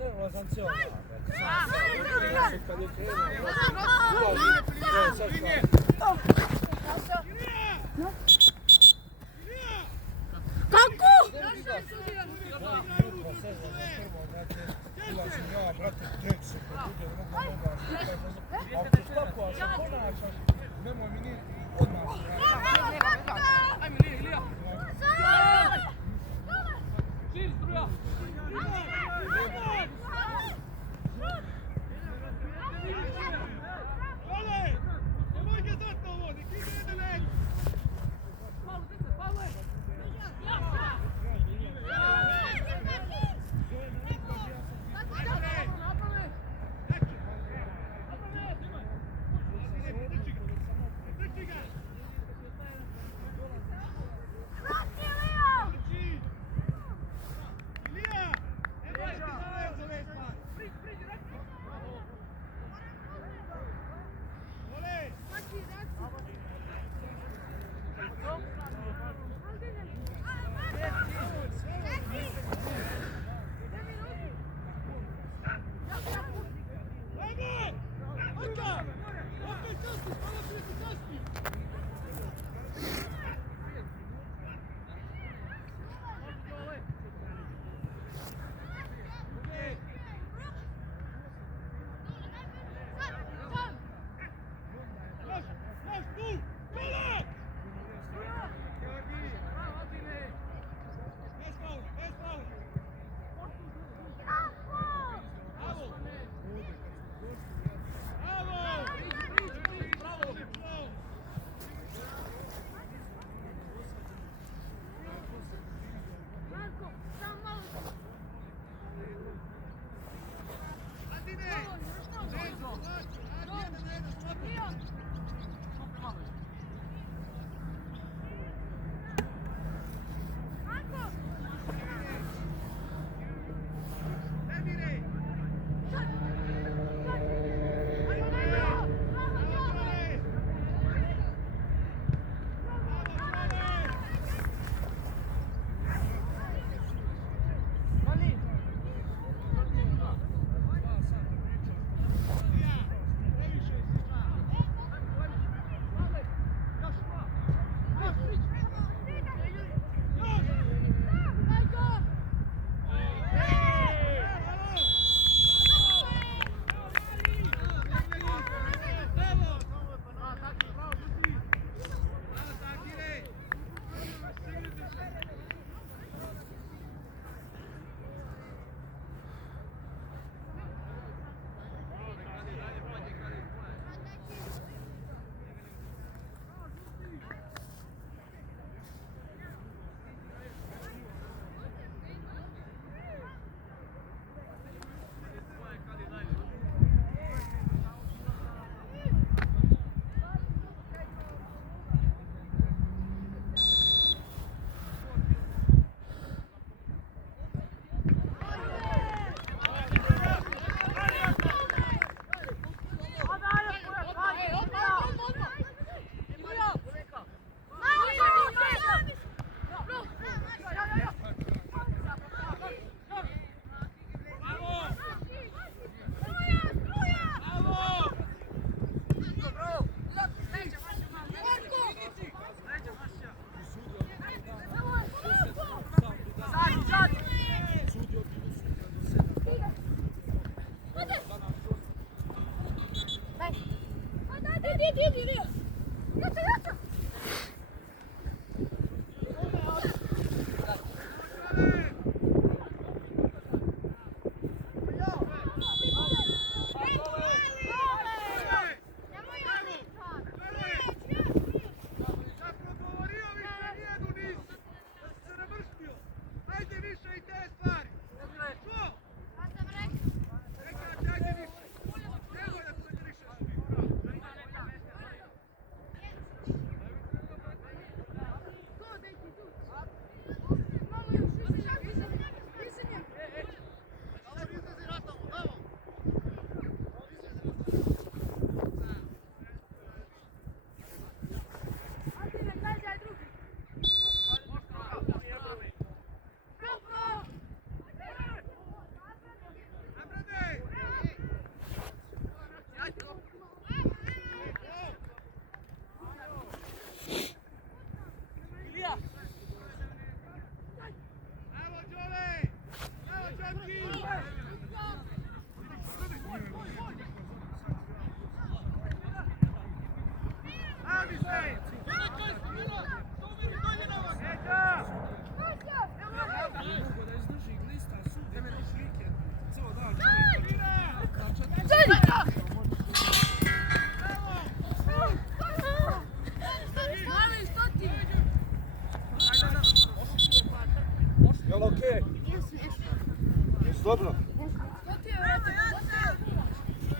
la sanzione.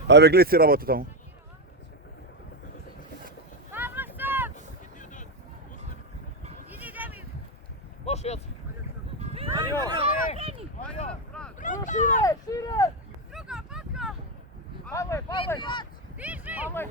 Ajde, glici работа tamo. Može, Jac. Šire, šire! Druga, paka! Pavle, Pavle! Diži! Pavle!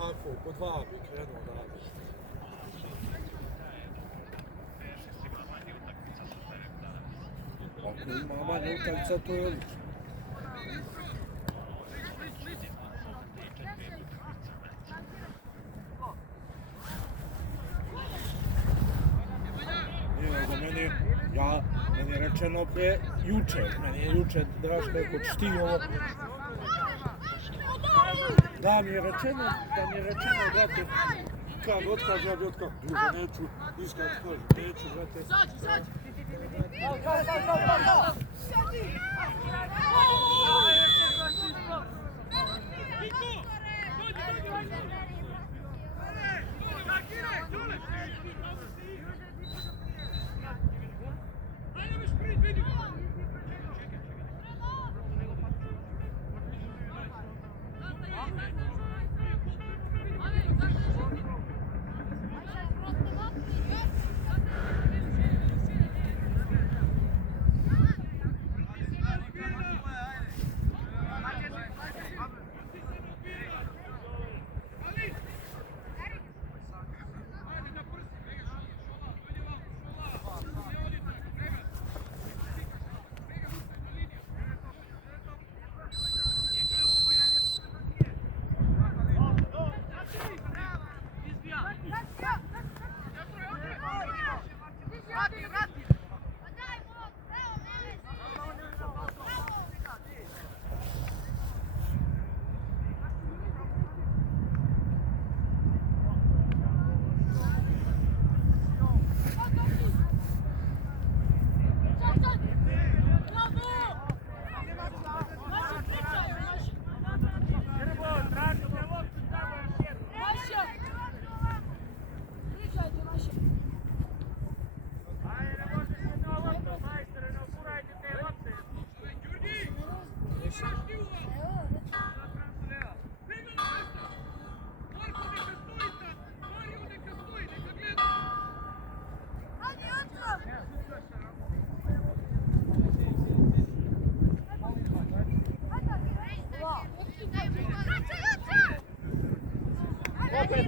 Tako, po dva bi krenuo da radi. Ako ima manje utakmica, to je odlično. Nije nego meni je rečeno prije juče. Meni je juče Draško rekao, ćeš ti ovo... Da mi je rečeno, brate, kad otkaže, ja bi otkao. Drugo, neću, ništa otkaži, neću, brate.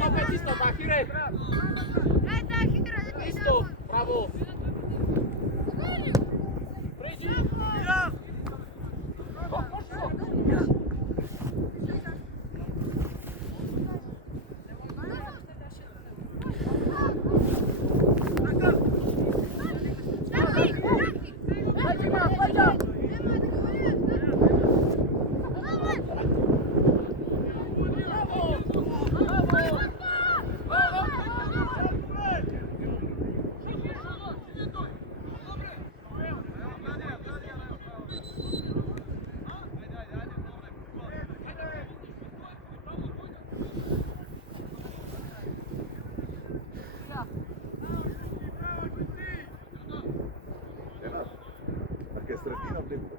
Opet isto, Tahire! Isto, bravo! Priđi! Perché strettina o debole?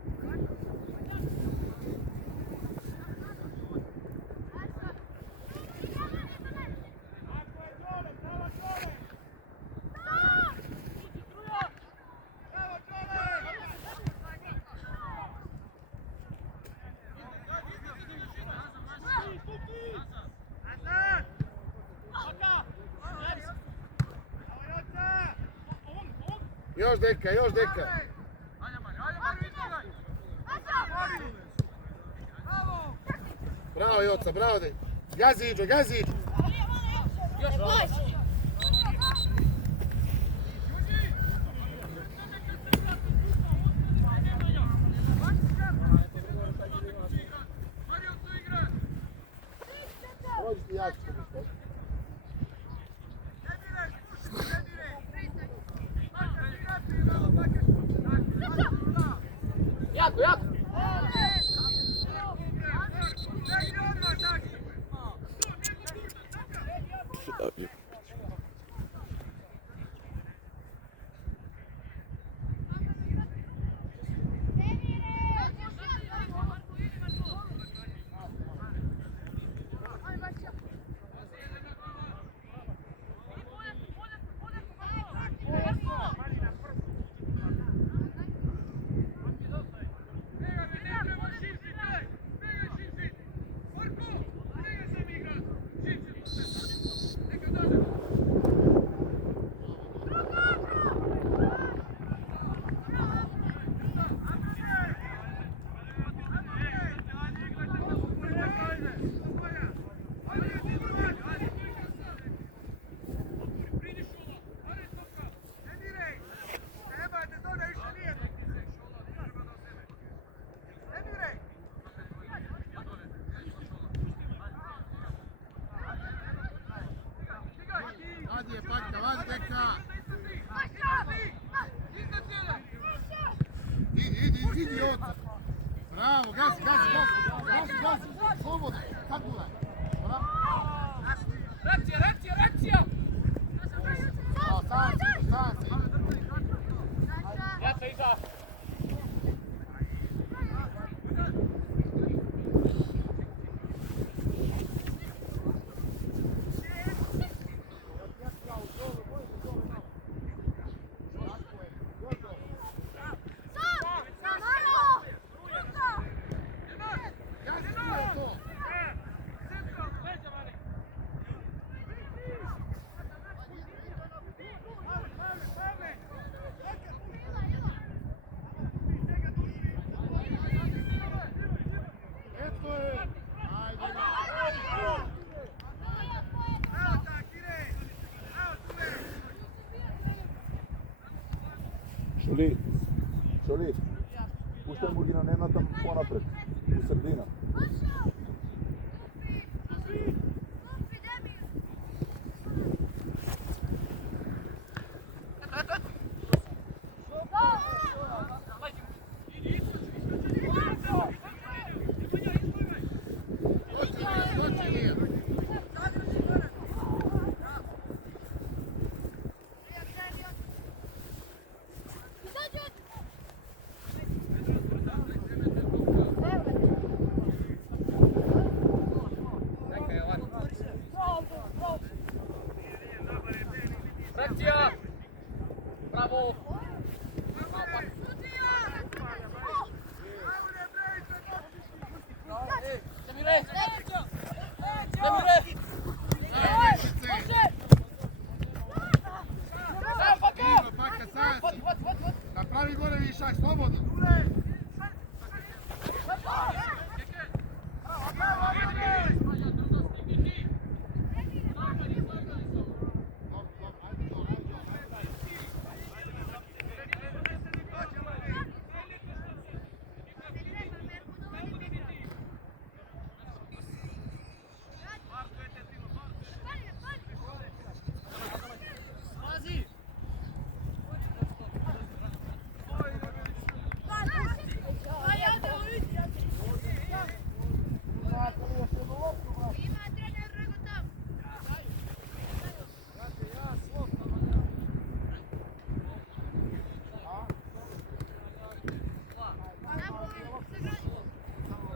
Još deka, još deka. Bravo Joca, bravo dek. Gazi iđe, gazi iđe. Još može! jako, jako! Vadi je Patka, vadi deka! Idi oca! Bravo, gazi! Slobodno, kako daj? Bravo! Reakcija! Sam si! Jaca iza! Šoli, puštaj Mugina Nenada ponapred, u sredina. Reakcija! Bravo! Demire! Sam, Paka! Patka, sam si! Vat! Napravi gore višak, slobodno!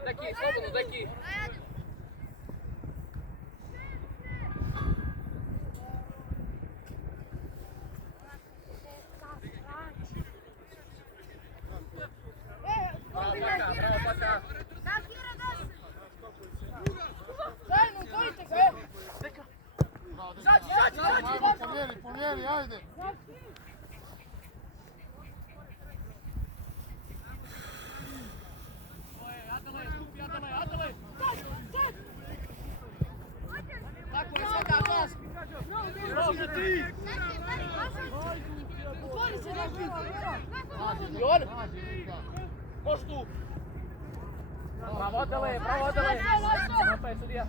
Deki, slobodno, Deki! Bravo, Paka! Pomjeri, ajde! Tako je, svaka glas! Rože ti! Jon! Moš tu! Bravo, Adele! Opet je sudija!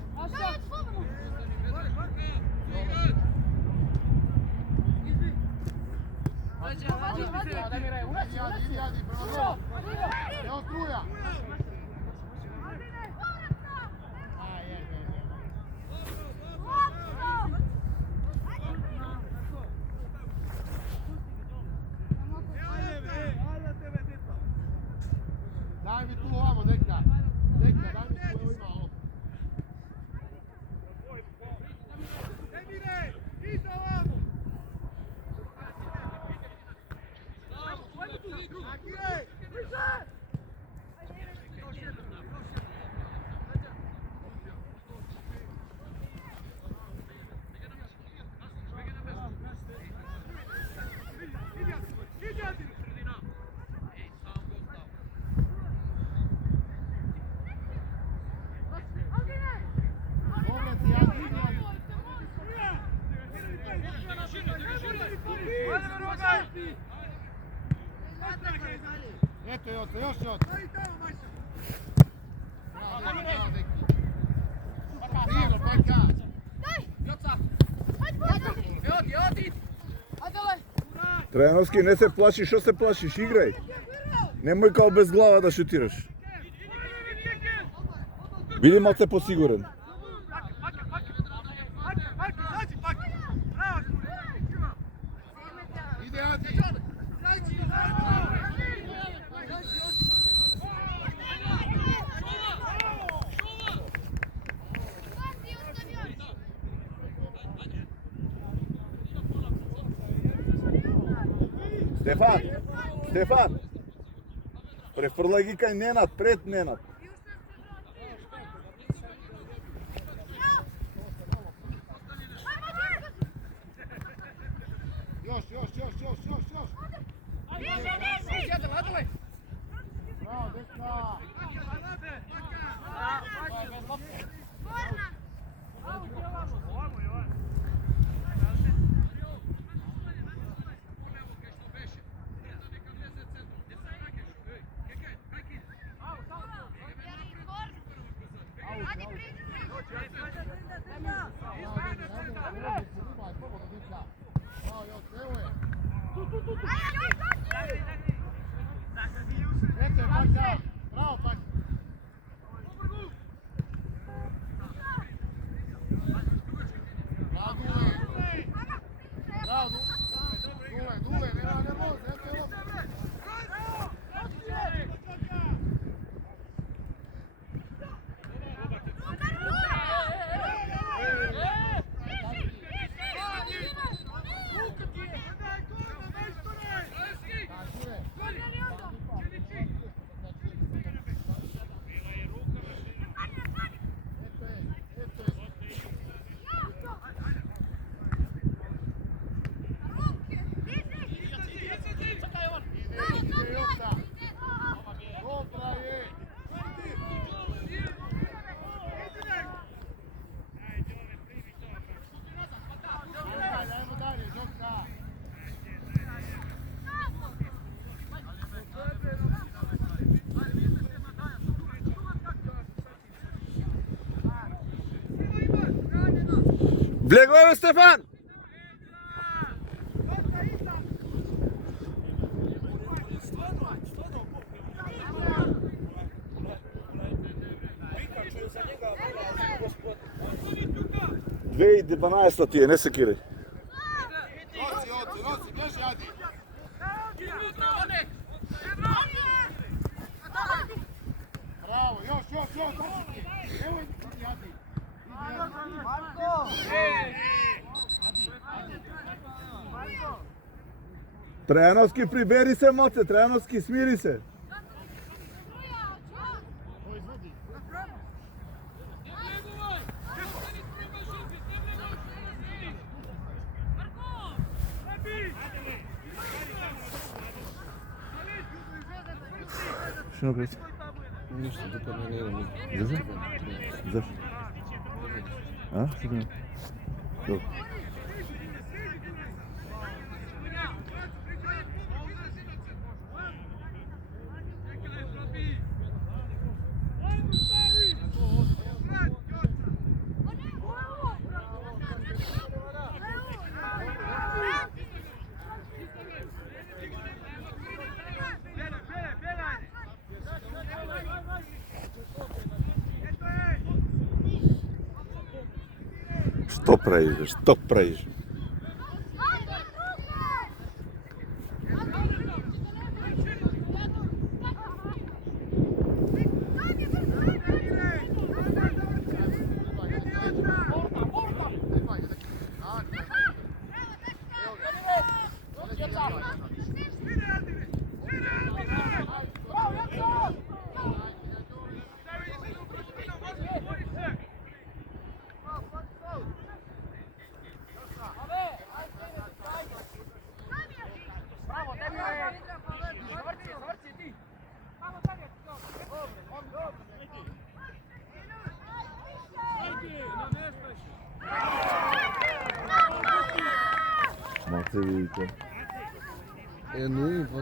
Idi, prema dole! Evo struja. Daj mi tu ovamo, deka. Deka, daj mi tu, evo ima ovo. Eto Joca, još Joca. Fino, Peka. Trajanovski, ne se plašiš, što se plašiš, igraj. Nemoj kao bez glava da šutiraš. Bili malce posiguran. Ide Adi. Stefan! Prefrlaj gi kaj Nenad, pred Nenad. Još. Bravo, deka. Bravo, Paka. Dule, nema nervoze, eto je lopta. Bljegove, Stefan! Dve i 12 ti je, ne sekiraj. Nosi, bježi Adi. Bravo, još, drži ti. Evo ti Adi. Trajanovski, priberi se, moce, Trajanovski, smiri se. Što napraviti? Ništa, do ne idem. Zašto? A? Što ne? Dobro. Što pređeš, što pređeš. Mate vidite. Nu, pa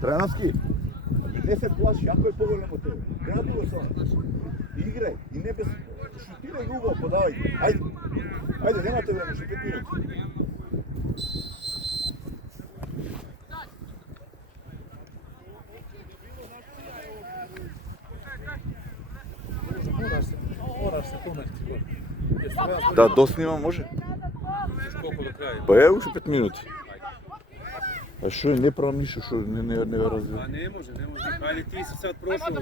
Trenovski, ne se plaši, ako je povoljno po tebe. Kreativo sam. Igraj i ne bez... Šutiraj ugao, podavaj. Ajde. Ajde, nemate vremena, še 5 minuta. Moraš se pomeriti gore. Jesi vas Da dosnimam, može? koliko do kraja? Pa evo še 5 minuti. A što je, ne pravam ništa, što ne razvijem. A ne može. Ajde ti si sad prošao, ali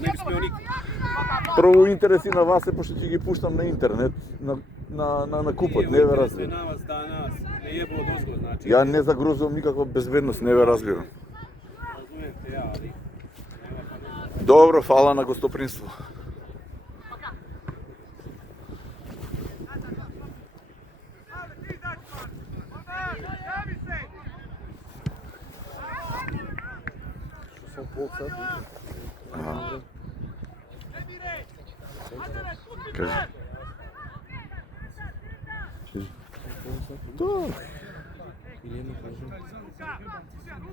ne bi smio nikad. Prvo interesi na vas je, pošto ti gi puštam na internet, na kupot, ne razvijem. Sve na vas danas, ne jebo od ozgo, znači. Ja ne zagrozujem nikakva bezbednost, ne razvijem. Razumijem te ja, ali... Dobro, hvala na gostoprinstvu. sam pol sata. Aha. Kaži. Kaži. Pol sata. To. Milijana kaže.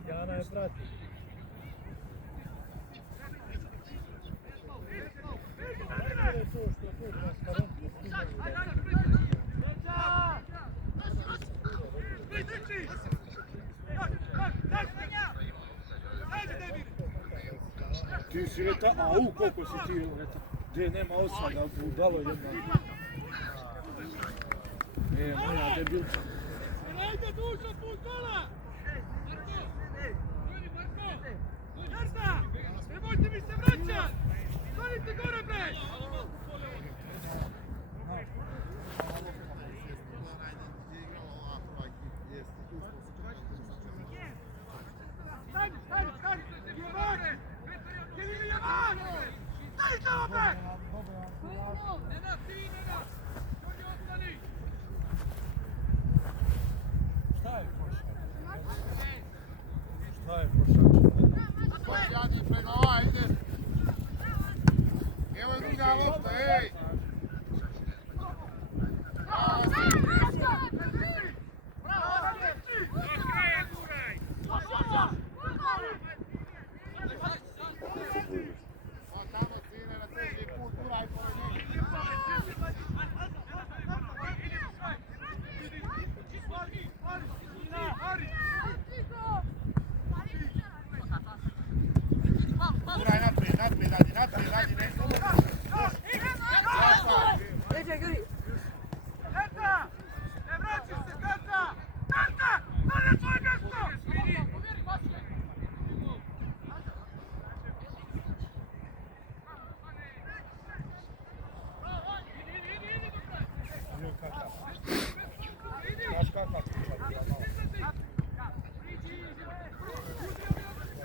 Jana je prati. Ti si reta, au koliko si ti reta. Gdje nema osada, budalo jedna. Moja debilca. Ajde dužo put gola! Jarda! Nemojte mi se vraćat! Stanite gore bre! Stani! Jovan! Gdje je Jovan? Stani tamo bre! Nenad, ti Nenad! Oni ostani! Šta je košač? Jadi prema ajde. Evo je druga lopta, ej. Tamo cine na treći put, guraj pored njega. Guraj naprijed, radi, ne. Kata! Ne vraćaj se, Kata! Kata! Mane svoje mjesto! Znaš kakav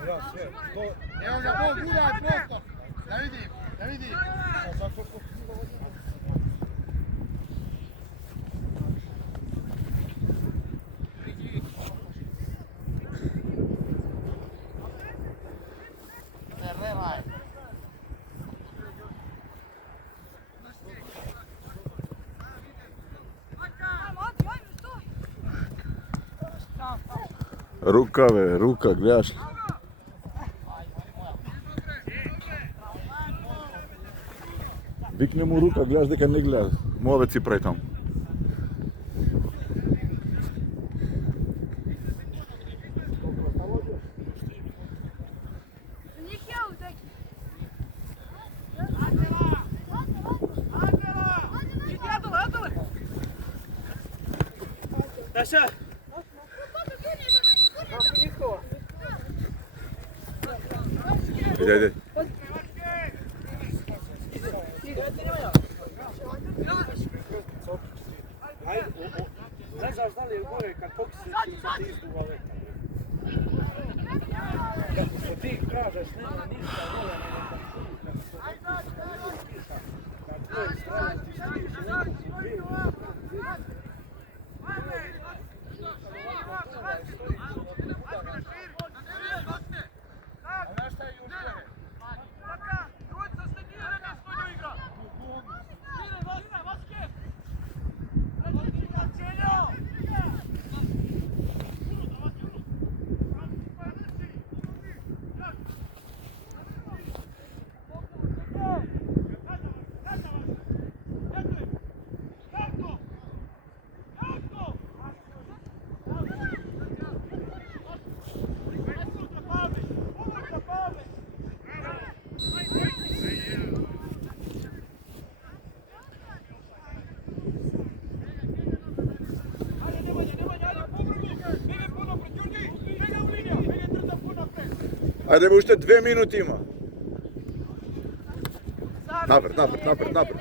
ja sve, to... Evo ga, Bog, guraj prostor. Da vidim. A zato to... Terrevaj. Ruka, gledaš li? Викне му рука, гледаш дека не гледа. Мовец си прави там. Niet jou, denk ik. Даша! Ajde, ajde. Ajde, ne znaš da li je gore kad potisneš i kad ti izduva veka. Kako se ti kažeš, nema ništa gore, na tvojoj strani ti stiš u neku bilu. Ajde, още 2 минути има. Напред, напред, напред, напред.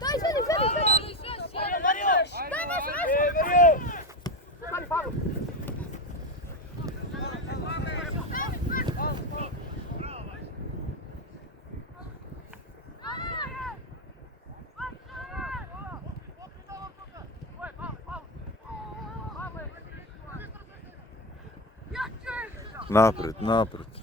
Daj, sedi, sedi, sedi. Daj, Напред, напред.